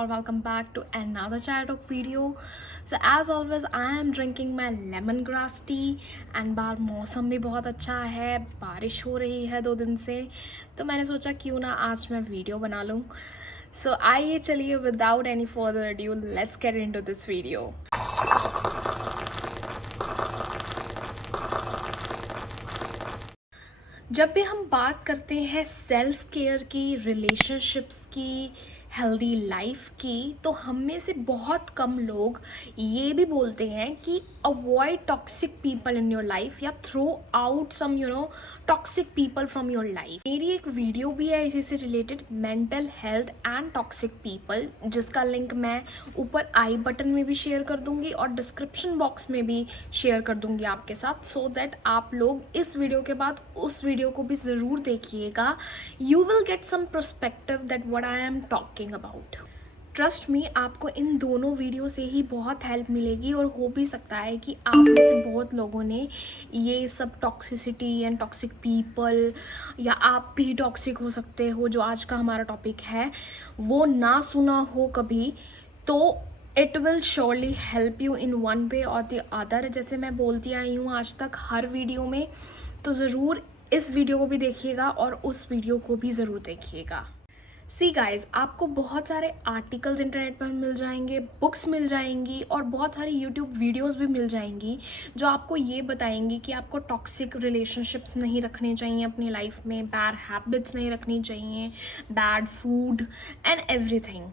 or welcome back to another Chai Talk video. So as always I am drinking my lemongrass tea and बाहर मौसम भी बहुत अच्छा है, बारिश हो रही है 2 दिन से, तो मैंने सोचा क्यों ना आज मैं वीडियो बना लूँ. So आइए चलिए without any further ado let's get into this video. जब भी हम बात करते हैं सेल्फ केयर की, रिलेशनशिप्स की, हेल्दी लाइफ की, तो हम में से बहुत कम लोग ये भी बोलते हैं कि avoid toxic people in your life या throw out some toxic people from your life. मेरी एक वीडियो भी है इसी से related, mental health and toxic people, जिसका लिंक मैं ऊपर आई बटन में भी शेयर कर दूंगी और डिस्क्रिप्शन बॉक्स में भी शेयर कर दूंगी आपके साथ, सो दैट आप लोग इस वीडियो के बाद उस वीडियो को भी ज़रूर देखिएगा. You will get some perspective that what I am talking about. Trust me, आपको इन दोनों वीडियो से ही बहुत हेल्प मिलेगी और हो भी सकता है कि आप में से बहुत लोगों ने ये सब टॉक्सिसिटी एंड टॉक्सिक पीपल, या आप भी टॉक्सिक हो सकते हो, जो आज का हमारा टॉपिक है, वो ना सुना हो कभी. तो it will surely help you in one way और द अदर. जैसे मैं बोलती आई हूँ आज तक हर वीडियो में, तो ज़रूर इस वीडियो को भी देखिएगा और उस वीडियो को भी ज़रूर देखिएगा. सी गाइज, आपको बहुत सारे आर्टिकल्स इंटरनेट पर मिल जाएंगे, बुक्स मिल जाएंगी और बहुत सारी यूट्यूब वीडियोस भी मिल जाएंगी जो आपको ये बताएंगी कि आपको टॉक्सिक रिलेशनशिप्स नहीं रखने चाहिए अपनी लाइफ में, बैड हैबिट्स नहीं रखनी चाहिए, बैड फूड एंड एवरीथिंग.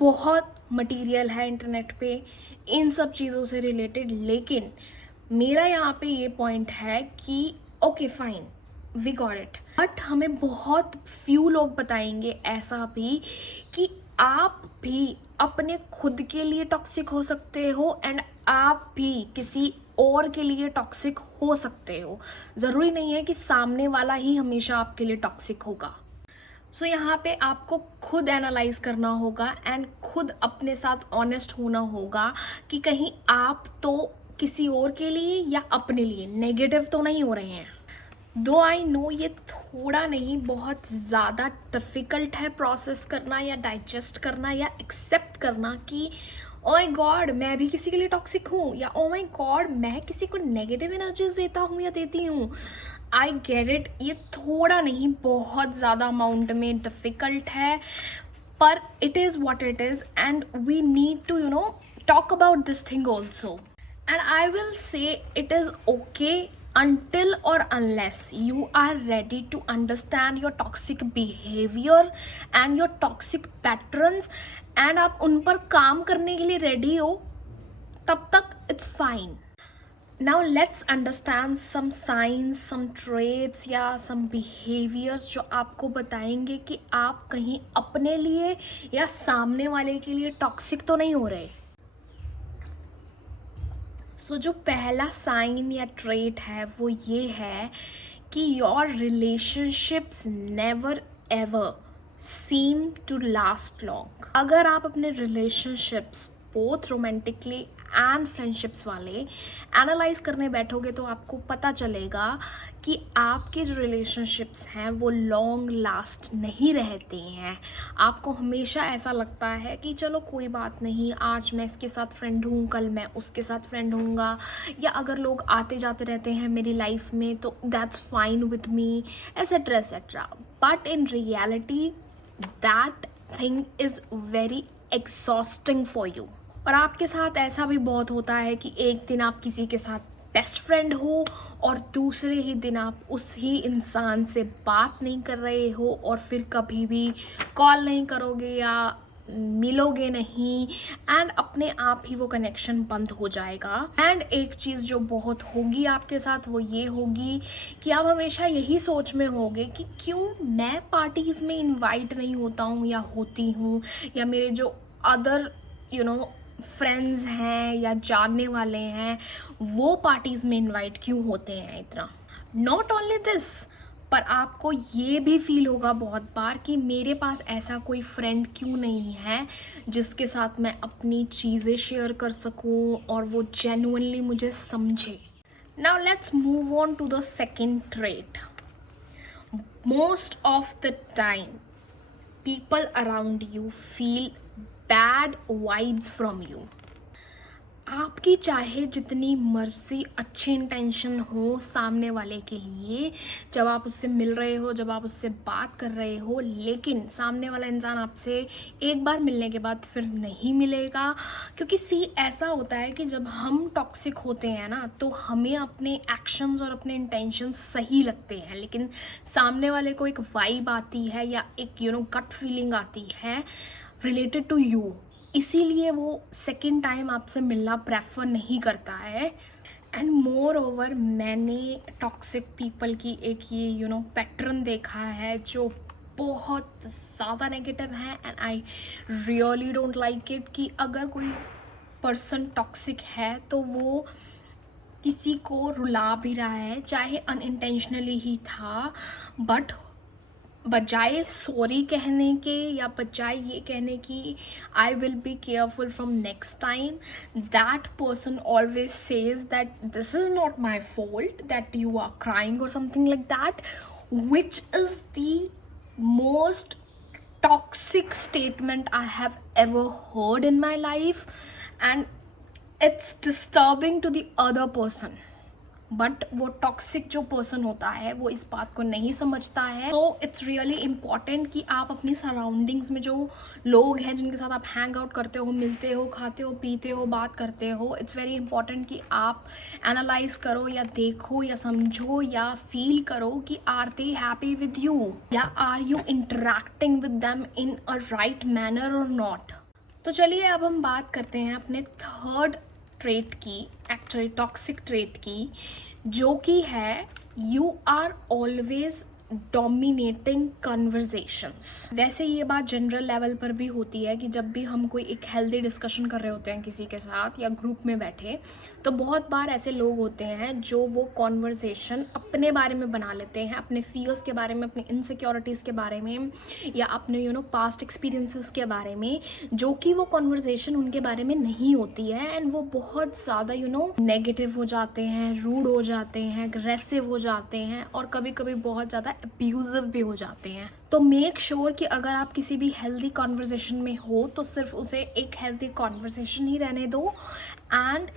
बहुत मटेरियल है इंटरनेट पे इन सब चीज़ों से रिलेटेड, लेकिन मेरा यहाँ पे ये पॉइंट है कि okay fine, we got it, but हमें बहुत फ्यू लोग बताएंगे ऐसा भी कि आप भी अपने खुद के लिए टॉक्सिक हो सकते हो एंड आप भी किसी और के लिए टॉक्सिक हो सकते हो. ज़रूरी नहीं है कि सामने वाला ही हमेशा आपके लिए टॉक्सिक होगा. सो यहाँ पे आपको खुद एनालाइज करना होगा एंड खुद अपने साथ ऑनेस्ट होना होगा कि कहीं आप तो किसी और के लिए या अपने लिए नेगेटिव तो नहीं हो रहे हैं. दो आई नो ये थोड़ा नहीं बहुत ज़्यादा डिफ़िकल्ट है प्रोसेस करना या डाइजेस्ट करना या एक्सेप्ट करना कि ओ माय गॉड मैं भी किसी के लिए टॉक्सिक हूँ, या ओ माय गॉड मैं किसी को नेगेटिव एनर्जीज देता हूँ या देती हूँ. आई गेट इट, ये थोड़ा नहीं बहुत ज़्यादा अमाउंट में डिफ़िकल्ट है, पर it is what it is and we need to talk about this thing also. And I will say it is okay until or unless you are ready to understand your toxic behavior and your toxic patterns and आप उन पर काम करने के लिए ready हो, तब तक it's fine. Now let's understand some signs, some traits या some behaviors जो आपको बताएंगे कि आप कहीं अपने लिए या सामने वाले के लिए टॉक्सिक तो नहीं हो रहे. सो जो पहला साइन या ट्रेट है वो ये है कि your relationships never ever seem to last long. अगर आप अपने relationships both romantically and friendships वाले एनालाइज करने बैठोगे तो आपको पता चलेगा कि आपके जो रिलेशनशिप्स हैं वो लॉन्ग लास्ट नहीं रहते हैं. आपको हमेशा ऐसा लगता है कि चलो कोई बात नहीं, आज मैं इसके साथ फ्रेंड हूँ, कल मैं उसके साथ फ्रेंड होऊंगा, या अगर लोग आते जाते रहते हैं मेरी लाइफ में तो that's fine with me, etcetera etcetera. But in reality that thing is very exhausting for you. और आपके साथ ऐसा भी बहुत होता है कि एक दिन आप किसी के साथ बेस्ट फ्रेंड हो और दूसरे ही दिन आप उस ही इंसान से बात नहीं कर रहे हो और फिर कभी भी कॉल नहीं करोगे या मिलोगे नहीं एंड अपने आप ही वो कनेक्शन बंद हो जाएगा. एंड एक चीज़ जो बहुत होगी आपके साथ वो ये होगी कि आप हमेशा यही सोच में होगे कि क्यों मैं पार्टीज़ में इनवाइट नहीं होता हूँ या होती हूँ, या मेरे जो अदर फ्रेंड्स हैं या जानने वाले हैं वो पार्टीज़ में इनवाइट क्यों होते हैं इतना. नॉट ओनली दिस, पर आपको ये भी फील होगा बहुत बार कि मेरे पास ऐसा कोई फ्रेंड क्यों नहीं है जिसके साथ मैं अपनी चीज़ें शेयर कर सकूं और वो जेन्युइनली मुझे समझे. Now let's move on to the second trait. Most of the time people around you feel bad vibes from you. आपकी चाहे जितनी मर्जी अच्छी इंटेंशन हो सामने वाले के लिए, जब आप उससे मिल रहे हो, जब आप उससे बात कर रहे हो, लेकिन सामने वाला इंसान आपसे एक बार मिलने के बाद फिर नहीं मिलेगा। क्योंकि ऐसा होता है कि जब हम टॉक्सिक होते हैं ना, तो हमें अपने एक्शंस और अपने इंटेंशंस सही लगते हैं, लेकिन सामने वाले को एक वाइब आती है या एक गट फीलिंग आती है रिलेटेड टू यू, इसीलिए वो सेकेंड टाइम आपसे मिलना प्रेफर नहीं करता है। एंड मोर ओवर मैंने टॉक्सिक पीपल की एक ये पैटर्न देखा है जो बहुत ज़्यादा नेगेटिव है, and I really don't like it. कि अगर कोई पर्सन टॉक्सिक है तो वो किसी को रुला भी रहा है, चाहे अनइंटेंशनली ही था, बट बजाय सॉरी कहने के या बजाय ये कहने की I will be careful from next time, that person always says that this is not my fault that you are crying और something like that, which is the most toxic statement I have ever heard in my life, and it's disturbing to the other person. But वो toxic जो person होता है वो इस बात को नहीं समझता है। तो इट्स रियली इम्पॉर्टेंट कि आप अपनी सराउंडिंग्स में जो लोग हैं जिनके साथ आप हैंग आउट करते हो, मिलते हो, खाते हो, पीते हो, बात करते हो, इट्स वेरी इंपॉर्टेंट कि आप एनालाइज करो या देखो या समझो या फील करो कि are they happy with you, या are you interacting with them in a right manner और नॉट। तो चलिए अब हम बात करते हैं अपने थर्ड ट्रेट की, एक्चुअली टॉक्सिक ट्रेट की, जो कि है you are always dominating conversations. वैसे ये बात जनरल लेवल पर भी होती है कि जब भी हम कोई एक हेल्दी डिस्कशन कर रहे होते हैं किसी के साथ या ग्रुप में बैठे, तो बहुत बार ऐसे लोग होते हैं जो वो कॉन्वर्जेशन अपने बारे में बना लेते हैं, अपने फियर्स के बारे में, अपनी इनसिक्योरिटीज़ के बारे में, या अपने पास्ट एक्सपीरियंसेस के बारे में, जो कि वो कॉन्वर्जेशन उनके बारे में नहीं होती है। एंड वो बहुत ज़्यादा नेगेटिव हो जाते हैं, रूड हो जाते हैं, एग्रेसिव हो जाते हैं, और कभी कभी बहुत ज़्यादा अब्यूजिव भी हो जाते हैं। तो मेक श्योर कि अगर आप किसी भी हेल्दी कॉन्वर्जेशन में हो तो सिर्फ उसे एक हेल्दी कॉन्वर्जेशन ही रहने दो, and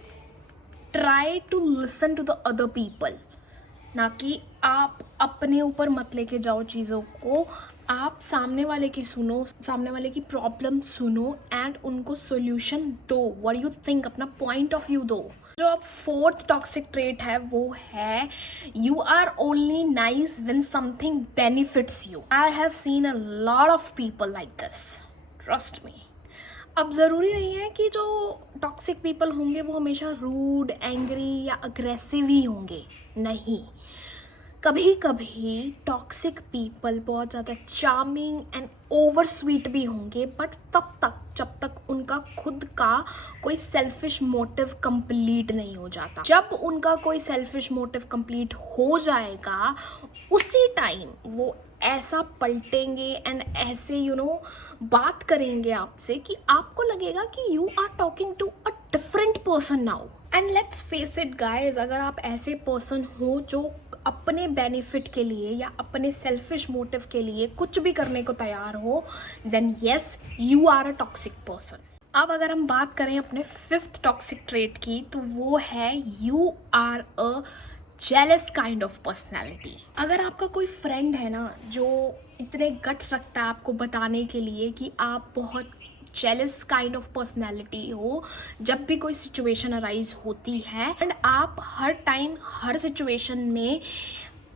try to listen to the other people, ना कि आप अपने ऊपर मत लेके जाओ चीज़ों को। आप सामने वाले की सुनो, सामने वाले की प्रॉब्लम सुनो, एंड उनको सोल्यूशन दो, व्हाट यू थिंक, अपना पॉइंट ऑफ व्यू दो। जो अब फोर्थ टॉक्सिक ट्रेट है वो है you are only nice when something benefits you. I have seen a lot of people like this, trust me. अब ज़रूरी नहीं है कि जो टॉक्सिक पीपल होंगे वो हमेशा रूड, एंग्री या अग्रेसिव ही होंगे, नहीं। कभी कभी टॉक्सिक पीपल बहुत ज़्यादा चार्मिंग एंड ओवर स्वीट भी होंगे, बट तब तक जब तक उनका खुद का कोई सेल्फिश मोटिव कंप्लीट नहीं हो जाता। जब उनका कोई सेल्फिश मोटिव कंप्लीट हो जाएगा, उसी टाइम वो ऐसा पलटेंगे एंड ऐसे बात करेंगे आपसे कि आपको लगेगा कि you are talking to a different person now. And let's face it guys, अगर आप ऐसे पर्सन हो जो अपने बेनिफिट के लिए या अपने सेल्फिश मोटिव के लिए कुछ भी करने को तैयार हो, then yes you are a toxic person. अब अगर हम बात करें अपने फिफ्थ टॉक्सिक ट्रेट की, तो वो है you are a jealous kind of personality. अगर आपका कोई फ्रेंड है ना जो इतने गट्स रखता है आपको बताने के लिए कि आप बहुत जेलस काइंड ऑफ पर्सनैलिटी हो जब भी कोई सिचुएशन अराइज होती है, एंड आप हर टाइम हर सिचुएशन में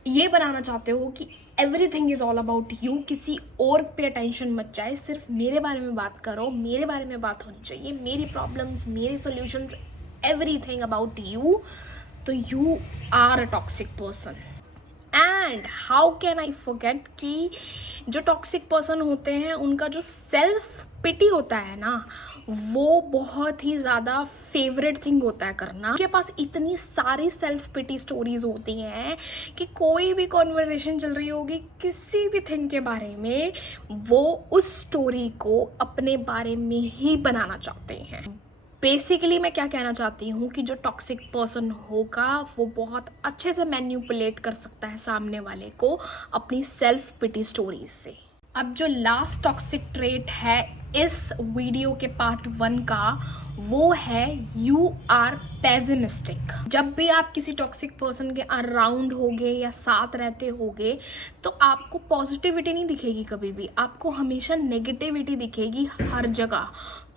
ये बनाना चाहते हो कि everything is all about you, किसी और पे अटेंशन मत जाए, सिर्फ मेरे बारे में बात करो, मेरे बारे में बात होनी चाहिए, मेरी प्रॉब्लम्स, मेरे सॉल्यूशंस, एवरीथिंग अबाउट यू, तो you are a toxic person. And how can I forget कि जो टॉक्सिक पर्सन होते हैं उनका जो सेल्फ पिटी होता है ना, वो बहुत ही ज़्यादा फेवरेट थिंग होता है करना। उनके पास इतनी सारी सेल्फ पिटी स्टोरीज होती हैं कि कोई भी कॉन्वर्सेशन चल रही होगी किसी भी थिंग के बारे में, वो उस स्टोरी को अपने बारे में ही बनाना चाहते हैं। बेसिकली मैं क्या कहना चाहती हूँ कि जो टॉक्सिक पर्सन होगा वो बहुत अच्छे से मैन्युपुलेट कर सकता है सामने वाले को अपनी सेल्फ पिटी स्टोरीज से। अब जो लास्ट टॉक्सिक ट्रेट है इस वीडियो के पार्ट 1 का, वो है यू आर पेसिमिस्टिक। जब भी आप किसी टॉक्सिक पर्सन के अराउंड होगे या साथ रहते होगे तो आपको पॉजिटिविटी नहीं दिखेगी कभी भी, आपको हमेशा नेगेटिविटी दिखेगी हर जगह।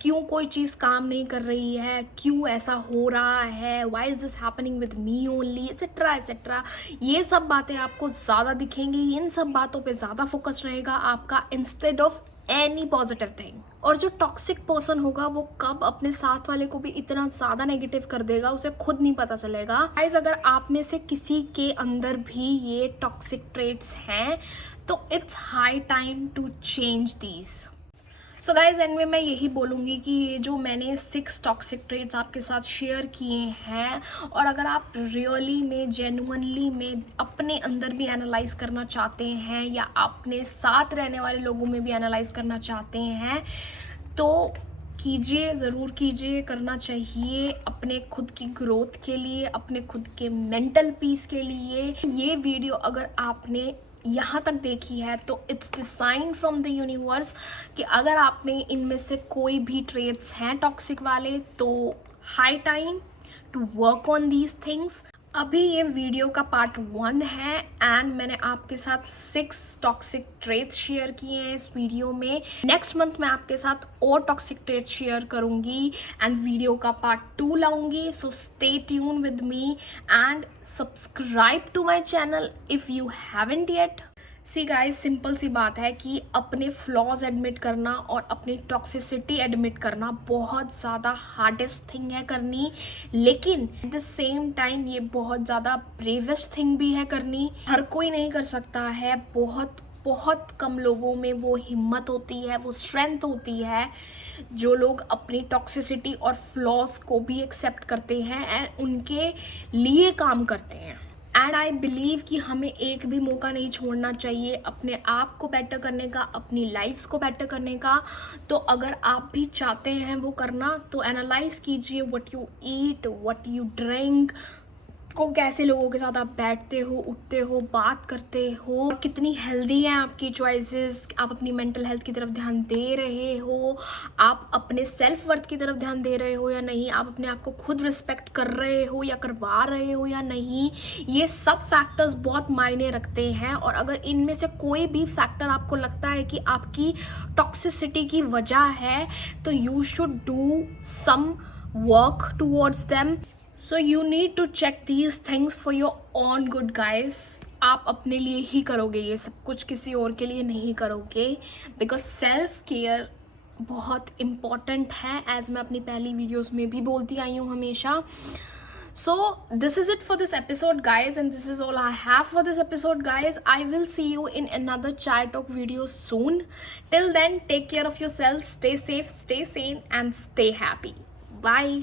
क्यों कोई चीज़ काम नहीं कर रही है, क्यों ऐसा हो रहा है, why is this happening with me only, etcetera etcetera. ये सब बातें आपको ज़्यादा दिखेंगी, इन सब बातों पे ज़्यादा फोकस रहेगा आपका instead of any positive thing. और जो टॉक्सिक पर्सन होगा वो कब अपने साथ वाले को भी इतना ज़्यादा नेगेटिव कर देगा उसे खुद नहीं पता चलेगा। गाइस, अगर आप में से किसी के अंदर भी ये टॉक्सिक ट्रेट्स हैं तो it's high time to change these. So guys, end में मैं यही बोलूँगी कि ये जो मैंने 6 टॉक्सिक ट्रेट्स आपके साथ शेयर किए हैं, और अगर आप रियली में जेन्युइनली में अपने अंदर भी एनालाइज करना चाहते हैं या अपने साथ रहने वाले लोगों में भी एनालाइज करना चाहते हैं तो कीजिए, ज़रूर कीजिए, करना चाहिए अपने खुद की ग्रोथ के लिए, अपने खुद के मेंटल पीस के लिए। ये वीडियो अगर आपने यहाँ तक देखी है तो it's the sign from the universe कि अगर आप में इनमें से कोई भी ट्रेट्स हैं टॉक्सिक वाले तो high time to work on these things. अभी ये वीडियो का पार्ट 1 है एंड मैंने आपके साथ 6 टॉक्सिक ट्रेट्स शेयर किए हैं इस वीडियो में। नेक्स्ट मंथ मैं आपके साथ और टॉक्सिक ट्रेट्स शेयर करूंगी एंड वीडियो का पार्ट 2 लाऊंगी। So stay tune with me and subscribe to my channel if you haven't yet. See guys, simple सी बात है कि अपने फ्लॉज एडमिट करना और अपनी टॉक्सिसिटी एडमिट करना बहुत ज़्यादा हार्डेस्ट थिंग है करनी, लेकिन एट द सेम टाइम ये बहुत ज़्यादा ब्रेवेस्ट थिंग भी है करनी। हर कोई नहीं कर सकता है, बहुत बहुत कम लोगों में वो हिम्मत होती है, वो स्ट्रेंथ होती है जो लोग अपनी टॉक्सिसिटी और फ्लॉज को भी एक्सेप्ट करते हैं एंड उनके लिए काम करते हैं। एंड आई बिलीव कि हमें एक भी मौका नहीं छोड़ना चाहिए अपने आप को बेटर करने का, अपनी लाइफ्स को बेटर करने का। तो अगर आप भी चाहते हैं वो करना तो एनालाइज कीजिए what you eat, what you drink, को कैसे लोगों के साथ आप बैठते हो, उठते हो, बात करते हो, कितनी हेल्दी हैं आपकी चॉइसेस, आप अपनी मेंटल हेल्थ की तरफ ध्यान दे रहे हो, आप अपने सेल्फ वर्थ की तरफ ध्यान दे रहे हो या नहीं, आप अपने आप को खुद रिस्पेक्ट कर रहे हो या करवा रहे हो या नहीं। ये सब फैक्टर्स बहुत मायने रखते हैं और अगर इनमें से कोई भी फैक्टर आपको लगता है कि आपकी टॉक्सिसिटी की वजह है तो you should do some work towards them. So you need to check these things for your own good, guys. आप अपने लिए ही करोगे ये सब कुछ, किसी और के लिए नहीं करोगे, बिकॉज सेल्फ केयर बहुत इम्पॉर्टेंट है, एज मैं अपनी पहली वीडियोस में भी बोलती आई हूँ हमेशा। So this is it for this episode, guys, and this is all I have for this episode, guys. I will see you in another Chai Talk video soon. Till then, take care of yourselves, stay safe, stay sane, and stay happy. Bye.